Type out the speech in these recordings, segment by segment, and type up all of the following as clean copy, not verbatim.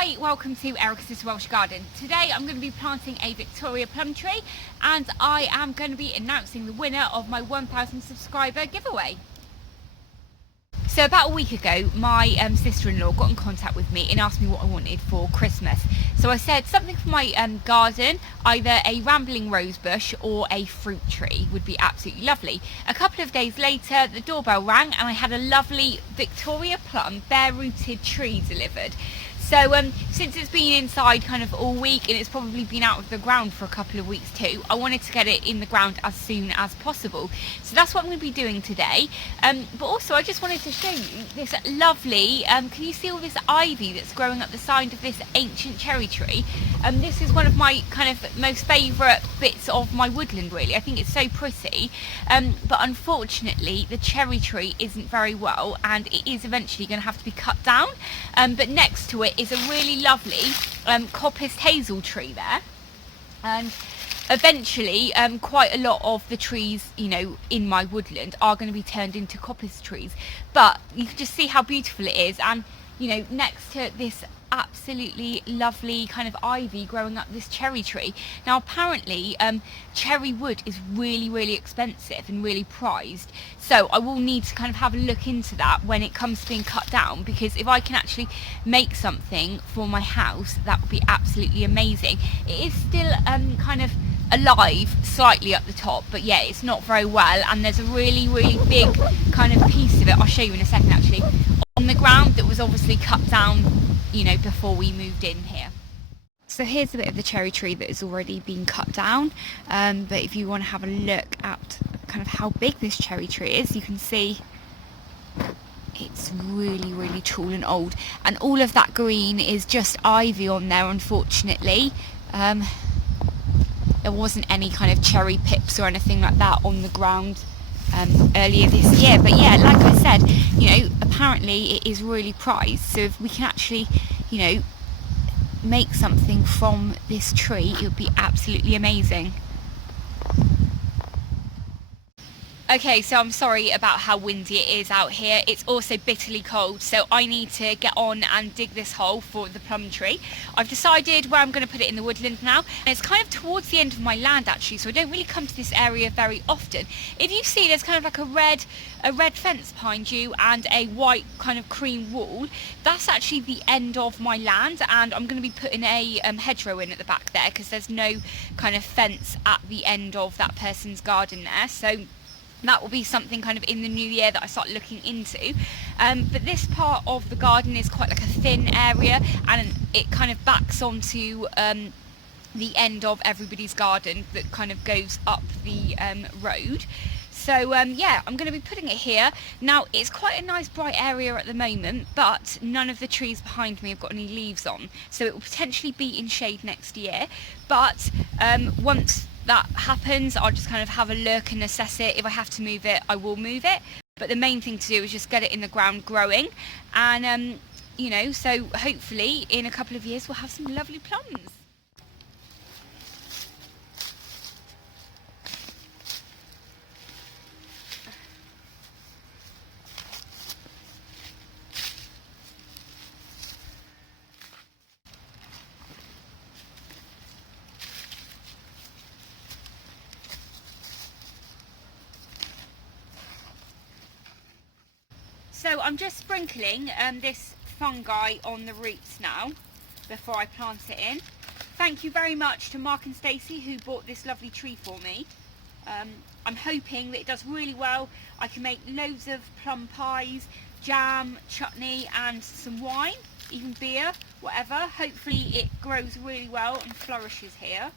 Hi, welcome to Erica's Welsh Garden. Today I'm going to be planting a Victoria Plum tree and I am going to be announcing the winner of my 1000 subscriber giveaway. So about a week ago, my sister-in-law got in contact with me and asked me what I wanted for Christmas. So I said something for my garden, either a rambling rose bush or a fruit tree would be absolutely lovely. A couple of days later, the doorbell rang and I had a lovely Victoria Plum bare-rooted tree delivered. So since it's been inside kind of all week and it's probably been out of the ground for a couple of weeks too, I wanted to get it in the ground as soon as possible. So that's what I'm going to be doing today. But also I just wanted to show you this lovely, can you see all this ivy that's growing up the side of this ancient cherry tree? This is one of my kind of most favourite bits of my woodland really. I think it's so pretty. But unfortunately the cherry tree isn't very well and it is eventually going to have to be cut down. But next to it is a really lovely coppiced hazel tree there, and eventually quite a lot of the trees, you know, in my woodland are going to be turned into coppice trees, but you can just see how beautiful it is. And you know, next to this absolutely lovely kind of ivy growing up this cherry tree. Now apparently cherry wood is really expensive and really prized, so I will need to kind of have a look into that when it comes to being cut down, because if I can actually make something for my house, that would be absolutely amazing. It is still kind of alive slightly up the top, but yeah, it's not very well, and there's a really big kind of piece of it, I'll show you in a second actually, on the ground that was obviously cut down, you know, before we moved in here. So here's a bit of the cherry tree that has already been cut down, but if you want to have a look at kind of how big this cherry tree is, you can see it's really tall and old, and all of that green is just ivy on there. Unfortunately there wasn't any kind of cherry pips or anything like that on the ground earlier this year. But yeah, like I said, you know, apparently it is really prized, so if we can actually, you know, make something from this tree, it would be absolutely amazing. Okay, so I'm sorry about how windy it is out here. It's also bitterly cold, so I need to get on and dig this hole for the plum tree. I've decided where I'm going to put it in the woodland now, and it's kind of towards the end of my land actually, so I don't really come to this area very often. If you see, there's kind of like a red fence behind you and a white kind of cream wall. That's actually the end of my land, and I'm going to be putting a hedgerow in at the back there because there's no kind of fence at the end of that person's garden there. So that will be something kind of in the new year that I start looking into. But this part of the garden is quite like a thin area, and it kind of backs onto the end of everybody's garden that kind of goes up the road. So yeah, I'm going to be putting it here. Now it's quite a nice bright area at the moment, but none of the trees behind me have got any leaves on, so it will potentially be in shade next year. But once that happens, I'll just kind of have a look and assess it. If I have to move it, I will move it, but the main thing to do is just get it in the ground growing, and you know, so hopefully in a couple of years we'll have some lovely plums. So I'm just sprinkling this fungi on the roots now before I plant it in. Thank you very much to Mark and Stacey who bought this lovely tree for me. I'm hoping that it does really well. I can make loads of plum pies, jam, chutney and some wine, even beer, whatever. Hopefully it grows really well and flourishes here.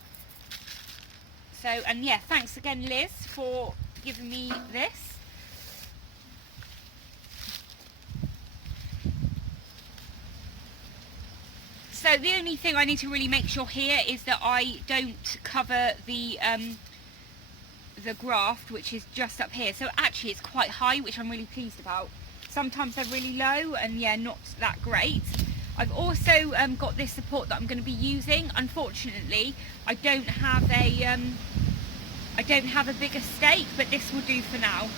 So, and yeah, thanks again Liz for giving me this. So the only thing I need to really make sure here is that I don't cover the graft, which is just up here. So actually it's quite high, which I'm really pleased about. Sometimes they're really low and yeah, not that great. I've also got this support that I'm going to be using. Unfortunately, I don't have a bigger stake, but this will do for now.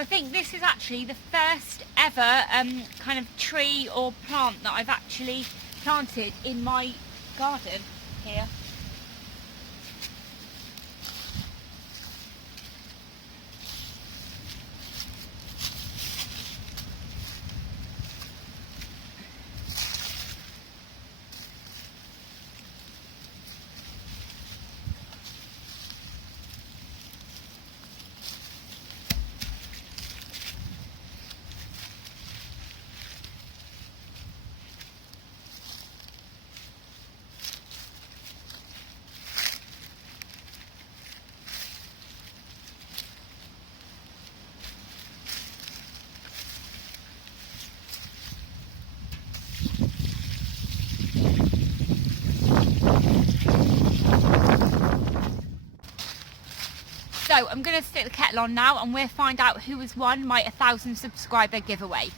So I think this is actually the first ever kind of tree or plant that I've actually planted in my garden here. So I'm going to stick the kettle on now and we'll find out who has won my 1,000 subscriber giveaway.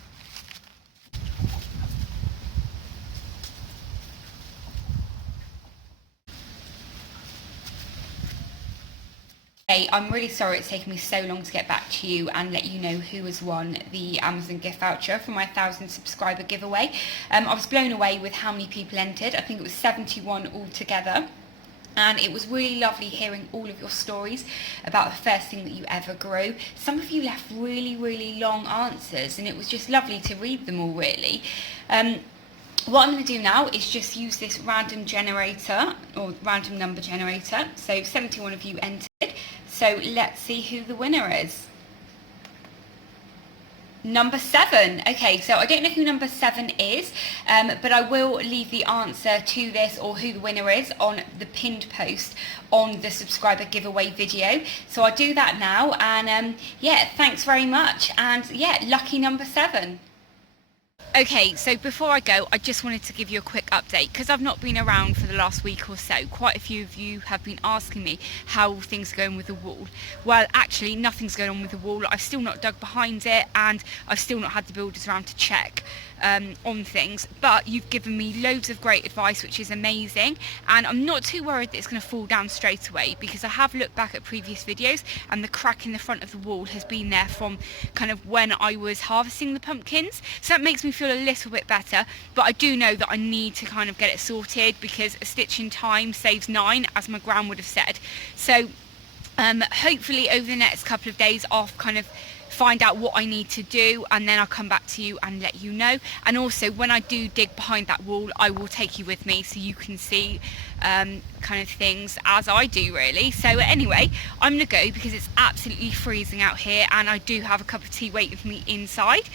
Hey, I'm really sorry it's taken me so long to get back to you and let you know who has won the Amazon gift voucher for my 1,000 subscriber giveaway. I was blown away with how many people entered. I think it was 71 altogether. And it was really lovely hearing all of your stories about the first thing that you ever grew. Some of you left really long answers and it was just lovely to read them all really. What I'm going to do now is just use this random generator or random number generator. So 71 of you entered. So let's see who the winner is. Number 7. Okay, so I don't know who number 7 is, but I will leave the answer to this or who the winner is on the pinned post on the subscriber giveaway video. So I'll do that now and yeah, thanks very much and yeah, lucky number 7. Okay, so before I go, I just wanted to give you a quick update because I've not been around for the last week or so. Quite a few of you have been asking me how things are going with the wall. Well, actually, nothing's going on with the wall. I've still not dug behind it and I've still not had the builders around to check on things. But you've given me loads of great advice, which is amazing. And I'm not too worried that it's going to fall down straight away because I have looked back at previous videos and the crack in the front of the wall has been there from kind of when I was harvesting the pumpkins. So that makes me feel a little bit better, but I do know that I need to kind of get it sorted because a stitch in time saves 9, as my gran would have said. So hopefully over the next couple of days I'll kind of find out what I need to do and then I'll come back to you and let you know. And also when I do dig behind that wall, I will take you with me so you can see kind of things as I do really. So anyway, I'm gonna go because it's absolutely freezing out here and I do have a cup of tea waiting for me inside.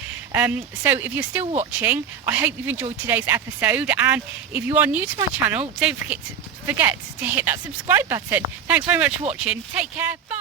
So if you're still watching, I hope you've enjoyed today's episode, and if you are new to my channel, don't forget to hit that subscribe button. Thanks very much for watching. Take care. Bye.